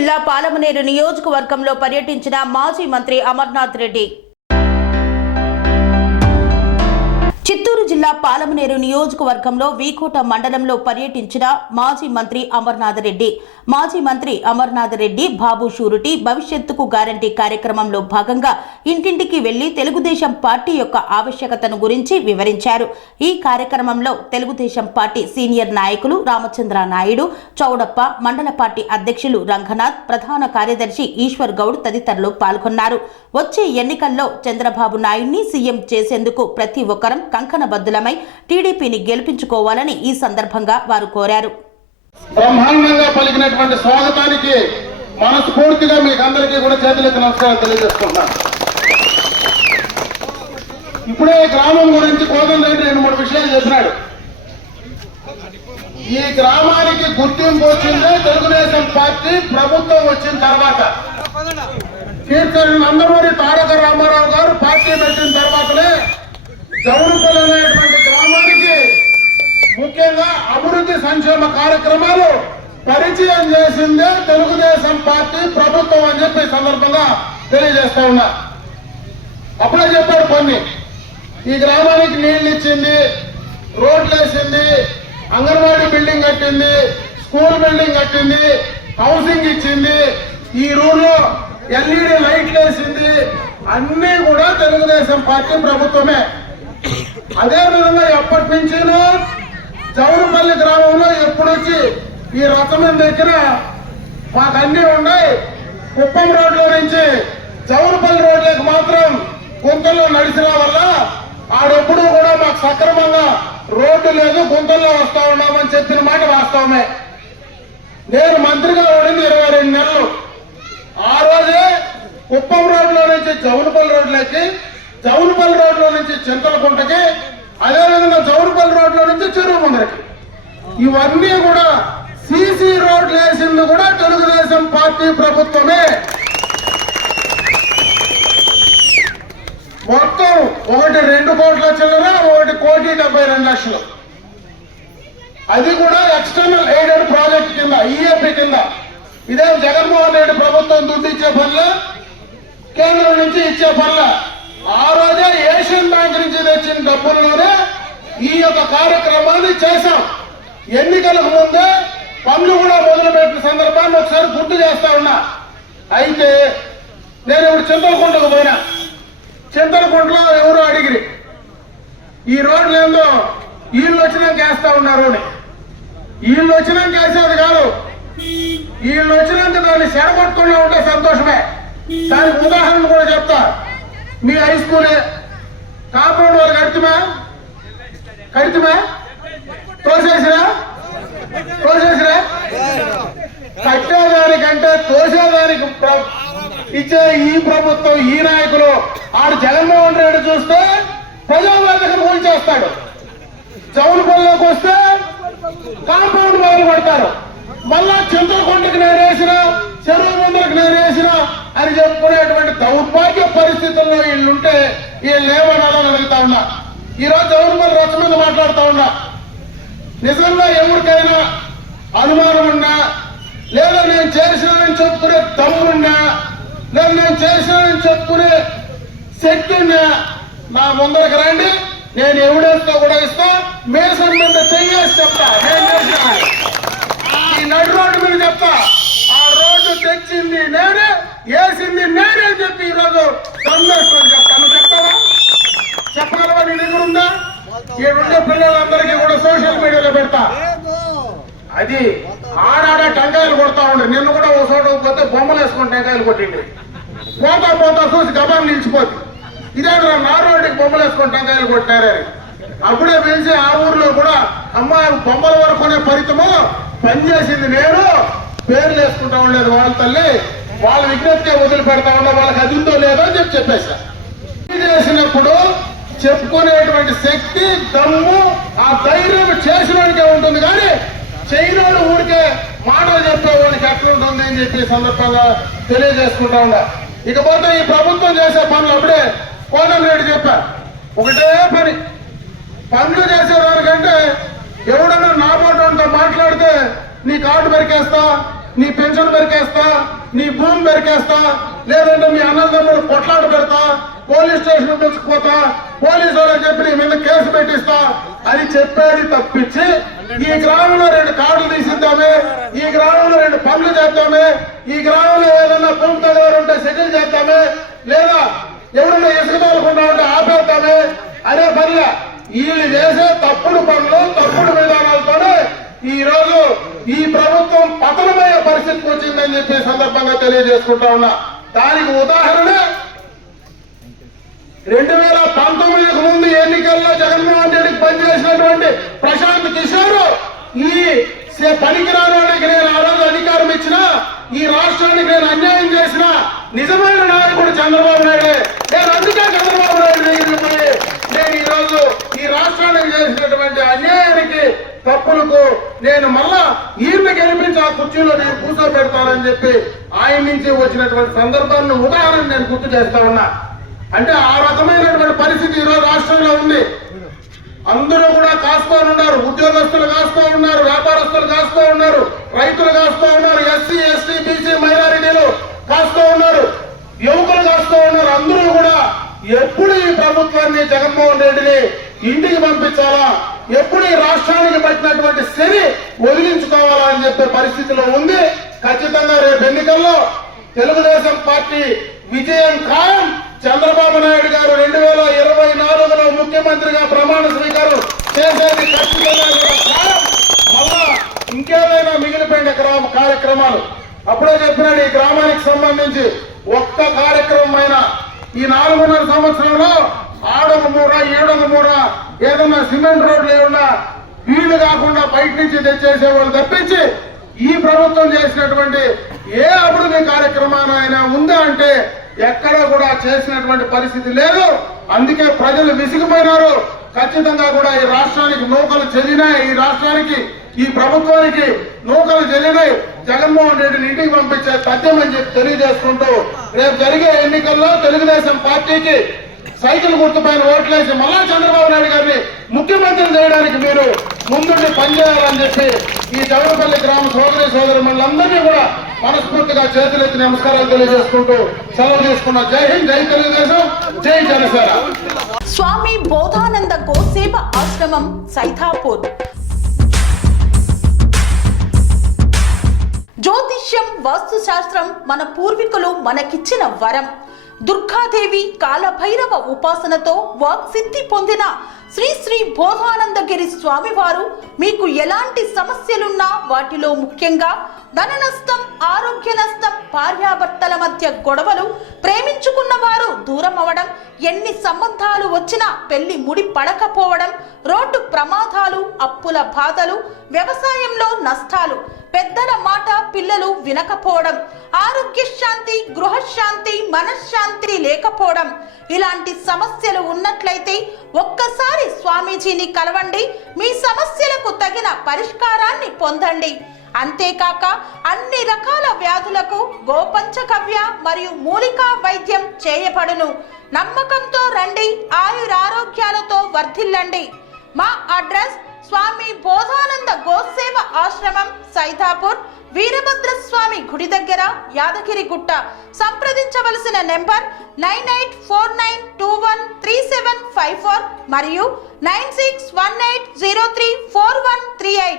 జిల్లా పాలమనేరు నియోజకవర్గంలో పర్యటించిన మాజీ మంత్రి అమర్నాథ్ రెడ్డి. చిత్తూరు జిల్లా పాలమనేరు నియోజకవర్గంలో వీకోట మండలంలో పర్యటించిన మాజీ మంత్రి అమర్నాథ్ రెడ్డి. మాజీ మంత్రి అమర్నాథ్ రెడ్డి బాబు షూరిటీ భవిష్యత్తుకు గ్యారంటీ కార్యక్రమంలో భాగంగా ఇంటింటికి వెళ్లి తెలుగుదేశం పార్టీ యొక్క ఆవశ్యకతను గురించి వివరించారు. ఈ కార్యక్రమంలో తెలుగుదేశం పార్టీ సీనియర్ నాయకులు రామచంద్ర నాయుడు, చౌడప్ప, మండల పార్టీ అధ్యక్షులు రంగనాథ్, ప్రధాన కార్యదర్శి ఈశ్వర్ గౌడ్ తదితరులు పాల్గొన్నారు. వచ్చే ఎన్నికల్లో చంద్రబాబు నాయుడిని సీఎం చేసేందుకు ప్రతి ఒక్కరం కంకణబద్దులమై టీడీపీని గెలిపించుకోవాలని ఈ సందర్భంగా వారు కోరారు. బ్రహ్మాండంగా పలికినటువంటి స్వాగతానికి మనస్ఫూర్తిగా మీకు అందరికీ కూడా చేతులెత్తి నమస్కారం తెలియజేసుకుంటున్నాను. ఇప్పుడే గ్రామం గురించి కోదండరెడ్డి 2-3 విషయాలు చెప్పినాడు. ఈ గ్రామానికి గుర్తింపు వచ్చిందే తెలుగుదేశం పార్టీ ప్రభుత్వం వచ్చిన తర్వాత. నందమూరి తారక రామారావు గారు పార్టీ పెట్టిన తర్వాతనే జౌరుపల్లి అనేటువంటి గ్రామానికి ముఖ్యంగా అభివృద్ధి సంక్షేమ కార్యక్రమాలు పరిచయం చేసిందే తెలుగుదేశం పార్టీ ప్రభుత్వం అని చెప్పి సందర్భంగా తెలియజేస్తా ఉన్నా. అప్పుడే చెప్పాడు కొన్ని. ఈ గ్రామానికి నీళ్లు ఇచ్చింది, రోడ్లు వేసింది, అంగన్వాడీ బిల్డింగ్ కట్టింది, స్కూల్ బిల్డింగ్ కట్టింది, హౌసింగ్ ఇచ్చింది, ఈ రూల్లో ఎల్ఈడి లైట్లు వేసింది. అన్ని కూడా తెలుగుదేశం పార్టీ ప్రభుత్వమే. అదే విధంగా ఎప్పటి నుంచినో జౌరుపల్లి గ్రామంలో ఎప్పుడొచ్చి ఈ రథం దగ్గర మాకు అన్ని ఉన్నాయి. కుప్పం రోడ్లో నుంచి జౌరుపల్లి రోడ్లకు మాత్రం గుంతల్లో నడిచిన వల్ల ఆడెప్పుడు కూడా మాకు సక్రమంగా రోడ్డు లేదు, గుంతల్లో వస్తా ఉన్నామని చెప్పిన మాట వాస్తవమే. నేను మంత్రిగా ఉండింది 22 నెలలు. ఆ రోజే కుప్పం రోడ్లో నుంచి జౌరుపల్లి రోడ్లకి, జౌరుపల్లి రోడ్లో నుంచి చింతలకుంటకి, అదేవిధంగా జౌరుపల్లి రోడ్లో నుంచి చెరువు ముందరకి, ఇవన్నీ కూడా సీసీ రోడ్లు వేసింది కూడా తెలుగుదేశం పార్టీ ప్రభుత్వమే. మొత్తం ఒకటి 2 కోట్ల చిల్లర, 1,72,00,000. అది కూడా ఎక్స్టర్నల్ ఎయిడెడ్ ప్రాజెక్ట్ కింద, ఈఏపీ కింద. ఇదే జగన్మోహన్ రెడ్డి ప్రభుత్వం దుడ్డు ఇచ్చే పనుల, కేంద్రం నుంచి ఇచ్చే పనుల. ఆ రోజే ఏషియన్ బ్యాంక్ నుంచి తెచ్చిన డబ్బుల్లోనే ఈ యొక్క కార్యక్రమాన్ని చేశాం. ఎన్నికలకు ముందే పనులు కూడా మొదలుపెట్టిన సందర్భాన్ని ఒకసారి గుర్తు చేస్తా ఉన్నా. అయితే నేను ఇప్పుడు చింతలకుంటకు పోయినా. చింతలకుంటలో ఎవరు అడిగిరి ఈ రోడ్లు ఏందో వీళ్ళు వచ్చినాక వేస్తా ఉన్నారు అని. వీళ్ళు వచ్చినాక వేసేది కాదు, వీళ్ళు వచ్చినాక దాన్ని చెడగొట్టకుండా ఉంటే సంతోషమే. దానికి ఉదాహరణ కూడా చెప్తా. మీ హై స్కూలే కాంపౌండ్ వాళ్ళు కడితేమా తోసేసిరా కట్టేదానికంటే తోసేదానికి ఇచ్చే ఈ ప్రభుత్వం, ఈ నాయకులు. ఆడు జగన్మోహన్ రెడ్డి చూస్తే ప్రజావేదికను కూల్చేస్తాడు, చౌలుపల్లిలోకి వస్తే కాంపౌండ్ మొదలు పెడతారు. మళ్ళా చింతలకుంటకి నేను వేసిన, చెరువు ముందరకు నేను వేసిన అని చెప్పుకునేటువంటి దౌర్భాగ్య పరిస్థితుల్లో వీళ్ళుంటే వీళ్ళు ఏమనాలని అడుగుతా ఉన్నా. ఈరోజు జౌరుపల్లి రచ్చ మీద మాట్లాడుతా ఉన్నా. నిజంగా ఎవరికైనా అనుమానం ఉన్నా, లేదా నేను చేసినానని చెప్పుకునే దమ్మున్నా, లేదా నేను చేసినానని చెప్పుకునే శక్తి ఉన్నా, నా ముందరకు రండి. నేను ఎవిడెన్స్ తో కూడా ఇస్తా, మేసం మీద చెయ్యేసి చెప్తా. నేను చేసిన ఈ నడు రోడ్డు మీద చెప్తా, ఆ రోడ్డు తెచ్చింది నేనే, వేసింది నేనే అని చెప్పి ఈరోజు దమ్మేసుకొని చెప్తాను. చెప్తావా? చెప్పగలవా? నీ దగ్గర ఉందా? ఈడుండే పిల్లలందరికీ కూడా సోషల్ మీడియాలో పెడతా. అది ఆడాడ టెంకాయలు కొడతా ఉండే. నిన్న కూడా ఓ చోట పోతే బొమ్మలు వేసుకొని టెంకాయలు కొట్టింది. పోతా చూసి గబాన్ నిలిచిపోతుంది. ఇదే నా రోడ్డుకి బొమ్మలు వేసుకొని టెంకాయలు కొట్టినారని అప్పుడే పిలిచి ఆ ఊర్లో కూడా అమ్మ బొమ్మల వరకునే ఫలితము పనిచేసింది నేను, పేర్లు వేసుకుంటా ఉండేది వాళ్ళ తల్లి, వాళ్ళ విజ్ఞప్తి వదిలిపెడతా ఉండే, వాళ్ళకి అది ఉందో లేదో అని చెప్పేసా. చేసినప్పుడు చెప్పుకునేటువంటి శక్తి, దమ్ము, ఆ ధైర్యం చేసినోడికే ఉంటుంది. కానీ చేయనోడు ఊరికే మాటలు చెప్పేవాడికి ఎట్లుంటుంది అని చెప్పి సందర్భంగా తెలియజేసుకుంటా ఉండా. ఇకపోతే ఈ ప్రభుత్వం చేసే పనులు అప్పుడే కోదండరెడ్డి చెప్పారు. ఒకటే పని, పనులు చేసేదానికంటే ఎవడన్నా నా మాటతో మాట్లాడితే నీ కార్డు పెరికేస్తా, నీ పెన్షన్ పెరికేస్తా, నీ భూమి పెరికేస్తా, లేదంటే మీ అన్నదమ్ముడు కొట్లాట పెడతా, పోలీస్ స్టేషన్ పిలుచుకుపోతా, పోలీసు వాళ్ళకి చెప్పి నీ మీద కేసు పెట్టిస్తా అని చెప్పేది తప్పించి ఈ గ్రామంలో 2 కార్డులు తీసిద్దామే, ఈ గ్రామంలో 2 పనులు చేద్దామే, ఈ గ్రామంలో ఏదన్నా భూమి తగలారు ఉంటే సెటిల్ చేద్దామే, లేదా ఎవరన్నా ఇసుక తోలకుండా ఉంటే ఆపేద్దామే అనే పనిలే. వీళ్ళు చేసే తప్పుడు పనులు, తప్పుడు విధానాలతోనే ఈ రోజు ఈ ప్రభుత్వం పతనమయ్యే పరిస్థితికి వచ్చిందని చెప్పి సందర్భంగా తెలియజేసుకుంటా ఉన్నా. దానికి ఉదాహరణ 2019కు ముందు ఎన్నికల్లో జగన్మోహన్ రెడ్డికి పనిచేసినటువంటి ప్రశాంత్ కిషోర్ ఈ పనికిరాని వాడికి నేను ఆ రోజు అధికారం ఇచ్చిన, ఈ రాష్ట్రానికి నేను అన్యాయం చేసిన నిజమైన నాయకుడు చంద్రబాబు నాయుడే. నేను అందుకే చంద్రబాబు నాయుడు దగ్గరికి పోయి నేను ఈ రోజు ఈ రాష్ట్రానికి చేసినటువంటి అన్యాయానికి, తప్పులకు నేను మళ్ళా ఈయన గెలిపించి ఆ కుర్చీలో నేను కూర్చోబెడతానని చెప్పి ఆయన నుంచి వచ్చినటువంటి సందర్భాన్ని ఉదాహరణ నేను గుర్తు చేస్తా ఉన్నా. అంటే ఆ రకమైనటువంటి పరిస్థితి ఈరోజు రాష్ట్రంలో ఉంది. అందరూ కూడా కాసుకొని ఉన్నారు, ఉద్యోగస్తులు కాసుకొని ఉన్నారు, వ్యాపారస్తులు కాసుకొని ఉన్నారు, రైతులు కాసుకొని ఉన్నారు, ఎస్సీ ఎస్టీ బీసీ మైనారిటీలు కాసుకొని ఉన్నారు, యువకులు కాసుకొని ఉన్నారు. అందరూ కూడా ఎప్పుడు ఈ ప్రభుత్వాన్ని జగన్మోహన్ రెడ్డిని ఇంటికి పంపించాలా, ఎప్పుడు ఈ రాష్ట్రానికి పట్టినటువంటి శని వదిలించుకోవాలా అని చెప్పే పరిస్థితిలో ఉంది. ఖచ్చితంగా రేపు ఎన్నికల్లో తెలుగుదేశం పార్టీ విజయం ఖాయం. చంద్రబాబు నాయుడు గారు 2024లో ముఖ్యమంత్రిగా ప్రమాణ స్వీకారం చేసేది ఖచ్చితంగా ఖాయం. మళ్ళా ఇంకేదైనా మిగిలిపోయిన కార్యక్రమాలు అప్పుడే చెప్పినాడు. ఈ గ్రామానికి సంబంధించి ఒక్క కార్యక్రమం అయినా ఈ 4.5 సంవత్సరంలో ఆడొక మూర, ఏడొక మూర, ఏదన్నా సిమెంట్ రోడ్లు ఏమన్నా వీళ్ళు కాకుండా బయట నుంచి తెచ్చేసేవాళ్ళు తప్పించి ఈ ప్రభుత్వం చేసినటువంటి ఏ అభివృద్ధి కార్యక్రమాలైనా ఉందా అంటే ఎక్కడా కూడా చేసినటువంటి పరిస్థితి లేదు. అందుకే ప్రజలు విసిగిపోయినారు. ఖచ్చితంగా కూడా ఈ రాష్ట్రానికి నూకలు చెల్లినాయి, ఈ రాష్ట్రానికి ఈ ప్రభుత్వానికి నూకలు చెల్లినాయి. జగన్మోహన్ రెడ్డిని ఇంటికి పంపించే తథ్యమని చెప్పి తెలియజేసుకుంటూ రేపు జరిగే ఎన్నికల్లో తెలుగుదేశం పార్టీకి సైకిల్ గుర్తుపైన ఓట్లేసి మళ్ళా చంద్రబాబు నాయుడు గారిని ముఖ్యమంత్రి చేయడానికి మీరు ముందుండి పనిచేయాలని చెప్పి ఈ జగన్పల్లి గ్రామ సోదరి సోదరులందరినీ కూడా మనస్ఫూర్తిగా చేతులెత్తి నమస్కారాలు తెలియజేసుకుంటూ సెలవు తీసుకున్నా. జై హింద్, జై తెలుగుదేశం, జై జనసేన. స్వామి బోధానంద గోసేవ ఆశ్రమం సైథాపూర్. జ్యోతిష్యం, వాస్తుశాస్త్రం మన పూర్వీకులు మనకిచ్చిన వరం. దుర్గాదేవి, కాలభైరవ ఉపాసనతో వాక్సిద్ధి పొందిన శ్రీ శ్రీ బోధానందగిరి స్వామివారు మీకు ఎలాంటి సమస్యలున్నా, వాటిలో ముఖ్యంగా ధన నష్టం, ఆరోగ్య నష్టం, భార్యాభర్తల మధ్య గొడవలు, ప్రేమించుకున్న వారు దూరం అవడం, ఎన్ని సంబంధాలు వచ్చినా పెళ్లి ముడి పడకపోవడం, రోడ్డు ప్రమాదాలు, అప్పుల బాధలు, వ్యవసాయంలో నష్టాలు, పెద్దల మాట పిల్లలు వినకపోవడం, ఆరోగ్య శాంతి, గృహశాంతి, మనశ్శాంతి లేకపోవడం, ఇలాంటి సమస్యలు ఉన్నట్లయితే ఒక్కసారి స్వామీజీని కలవండి. మీ సమస్యలకు తగిన పరిష్కారాన్ని పొందండి. అంతేకాక అన్ని రకాల వ్యాధులకు గోపంచకవ్య మరియు మూలికా వైద్యం చేయబడును. నమ్మకంతో రండి, ఆయురారోగ్యాలతో వర్ధిల్లండి. మా అడ్రస్ స్వామి బోధానంద గోసేవ ఆశ్రమం, సైథాపూర్, వీరభద్ర స్వామి గుడి దగ్గర, యాదగిరిగుట్ట. సంప్రదించవలసిన నెంబర్ 9849213754 మరియు 9618034138.